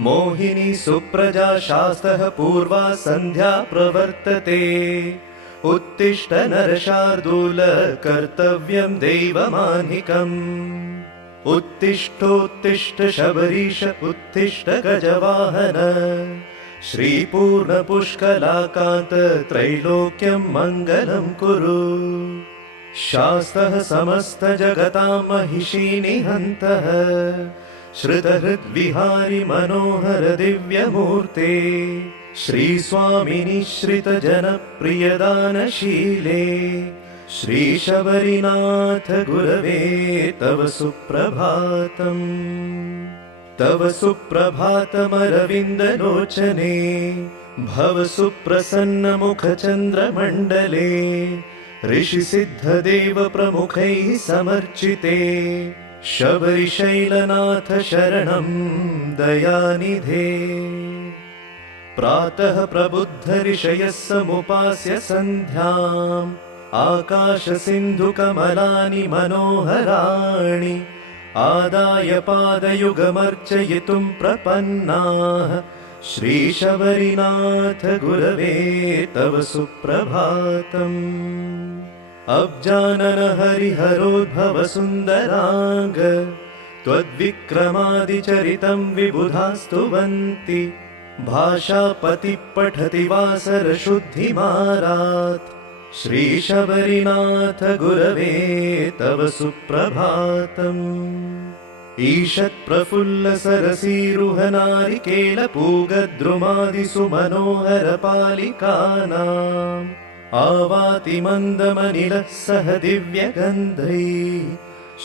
मोहिनी सुप्रजा शास्तः पूर्वा सन्ध्या प्रवर्तते। उत्तिष्ठ नरशार्दूल कर्तव्यं दैवमान्निकम्। उत्तिष्ठोत्तिष्ठ शबरीश उत्तिष्ठ गजवाहन। श्रीपूर्णपुष्कलाकान्त त्रैलोक्यं मङ्गलं कुरु। शास्तः समस्त जगतां महिषी निहन्तः। श्रुतहृद्विहारि मनोहर दिव्यमूर्ते। श्रीस्वामिनि श्रितजनप्रियदानशीले। श्रीशबरीनाथ गुरवे तव सुप्रभातम्। तव सुप्रभातमरविन्दलोचने। भव सुप्रसन्नमुखचन्द्रमण्डले। ऋषिसिद्धदेव प्रमुखैः समर्चिते। शबरिशैलनाथ शरणं दयानिधे। प्रातः प्रबुद्ध ऋषयः समुपास्य सन्ध्याम्। आकाशसिन्धुकमलानि मनोहराणि। आदाय पादयुगमर्चयितुं प्रपन्नाः। श्रीशबरीनाथ गुरवे तव सुप्रभातम्। अब्जानन हरिहरोद्भव सुन्दरांग। त्वद्विक्रमादिचरितं विबुधास्तुवन्ति। भाषापति पठति वासरशुद्धिमारात्। श्रीशबरीनाथ गुरवे तव सुप्रभातम्। ईषत्प्रफुल्लसरसीरुहनारिकेलपूगद्रुमादिषु मनोहरपालिकानाम्। आवाति मन्दमनिलः सह दिव्यगन्धैः।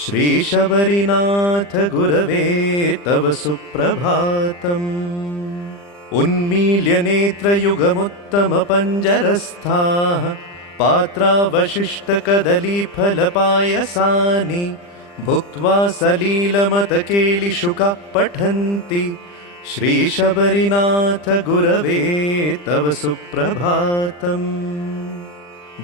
श्रीशबरीनाथ गुरवे तव सुप्रभातम्। उन्मील्य नेत्रयुगमुत्तमपञ्जरस्थाः। पात्रावशिष्टकदलीफलपायसानि। भुक्त्वा सलीलमतकेलिशुकाः पठन्ति। श्रीशबरीनाथ गुरवे तव सुप्रभातम्।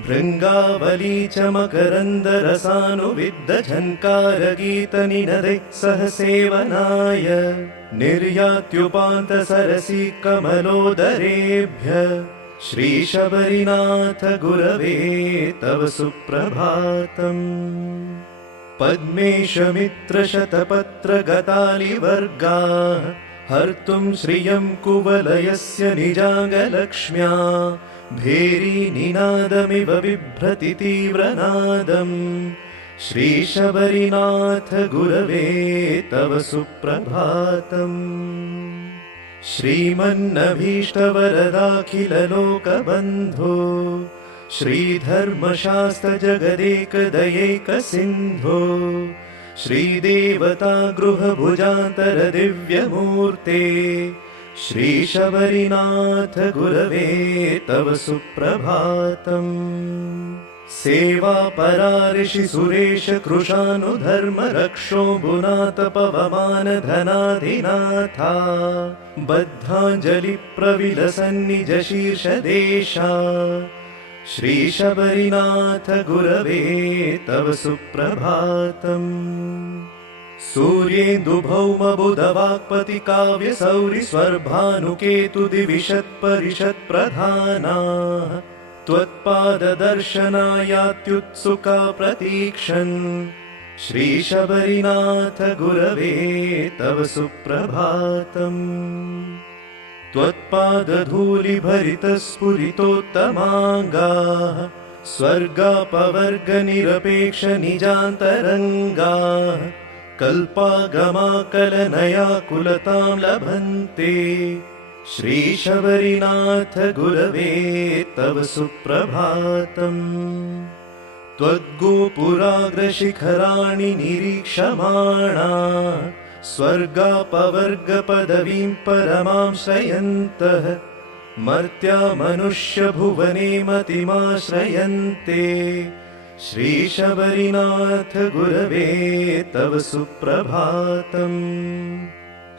भृङ्गावली च मकरन्दरसानुविद्धझङ्कारगीतनिनदैः सह सेवनाय। निर्यात्युपान्तसरसी कमलोदरेभ्यः। श्रीशबरीनाथ गुरवे तव सुप्रभातम्। पद्मेशमित्रशतपत्रगतालिवर्गाः। हर्तुं श्रियं कुवलयस्य निजाङ्गलक्ष्म्या। भेरीनिनादमिव बिभ्रति तीव्रनादम्। श्रीशबरीनाथ गुरवे तव सुप्रभातम्। श्रीमन्नभीष्टवरदाखिललोकबन्धो। श्रीधर्मशास्त्रजगदेकदयैकसिन्धो। श्रीदेवतागृहभुजान्तरदिव्यमूर्ते। श्रीशबरीनाथ गुरवे तव सुप्रभातम्। सेवापरा ऋषिसुरेश कृशानुधर्मरक्षोऽम्बुनाथ पवमानधनाधिनाथा। बद्धाञ्जलिप्रविलसन्निजशीर्षदेशा। श्रीशबरीनाथ गुरवे तव सुप्रभातम्। सूर्येन्दुभौमबुधवाक्पति काव्यसौरिस्वर्भानुकेतुदिविशत्परिषत्प्रधानाः। त्वत्पाददर्शनायात्युत्सुका प्रतीक्षन्। श्रीशबरीनाथ गुरवे तव सुप्रभातम्। त्वत्पादधूलिभरितस्फुरितोत्तमाङ्गाः। स्वर्गापवर्गनिरपेक्षनिजान्तरङ्गाः। कल्पागमाकलनयाकुलतां लभन्ते। श्रीशबरीनाथ गुरवे तव सुप्रभातम्। त्वद्गोपुराग्रशिखराणि निरीक्षमाणा। स्वर्गापवर्गपदवीं परमां श्रयन्तः। मर्त्या मनुष्यभुवने मतिमाश्रयन्ते। श्रीशबरीनाथ गुरवे तव सुप्रभातम्।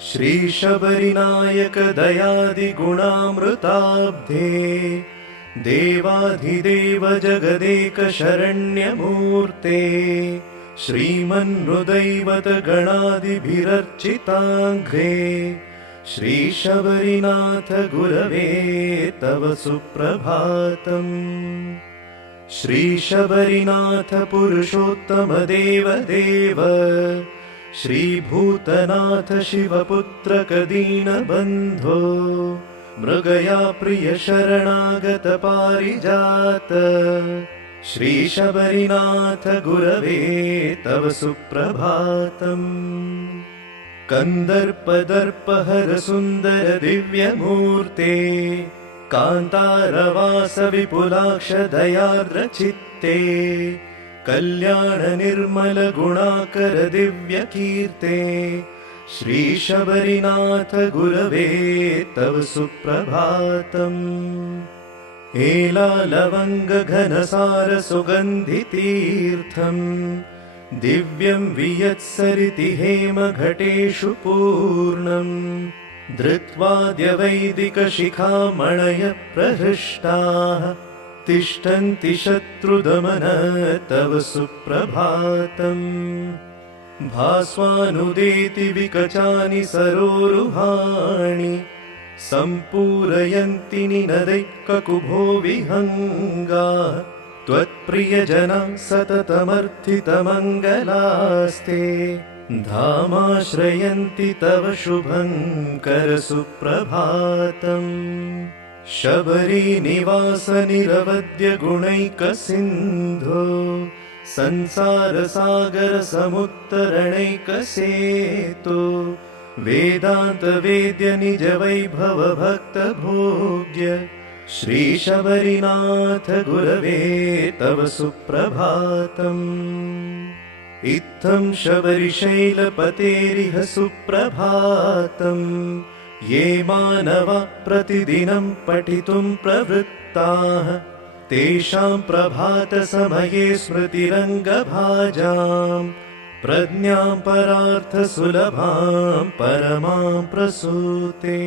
श्रीशबरीनायक दयादिगुणामृताब्धे। देवाधिदेव जगदेक शरण्यमूर्ते। श्रीमन्मृदैवतगणादिभिरर्चिताङ्घ्रे श्रीशबरीनाथ गुरवे तव सुप्रभातम्। श्रीशबरीनाथ पुरुषोत्तम देवदेव श्रीभूतनाथ शिवपुत्रक दीनबन्धो मृगया प्रिय शरणागत पारिजात श्रीशबरीनाथ गुरवे तव सुप्रभातम्। कन्दर्पदर्पहर सुन्दर दिव्यमूर्ते कान्तारवास विपुलाक्ष दयार्द्रचित्ते कल्याण निर्मल गुणाकर दिव्यकीर्ते श्रीशबरीनाथ गुरवे तव सुप्रभातम्। एलालवङ्ग घनसार सुगन्धितीर्थम् दिव्यं वियत्सरिति हेमघटेषु पूर्णम् धृत्वाद्यवैदिकशिखामणय प्रहृष्टाः तिष्ठन्ति शत्रुदमन तव सुप्रभातम्। भास्वानुदेति विकचानि सरोरुहाणि सम्पूरयन्ति निनदैककुभो विहङ्गा त्वत्प्रियजना सततमर्थितमङ्गलास्ते धामाश्रयन्ति तव शुभङ्कर सुप्रभातम्। शबरीनिवास निरवद्य गुणैकसिन्धो संसारसागर समुत्तरणैकसेतो वेदान्त वेद्य निज वैभव भक्त भोग्य श्रीशबरीनाथ गुरवे तव सुप्रभातम्। इत्थं शबरिशैलपतेरिह सुप्रभातम् ये मानवा प्रतिदिनं पठितुं प्रवृत्ताः तेषां प्रभातसमये स्मृतिरङ्गभाजां प्रज्ञां परार्थसुलभां परमां प्रसूते।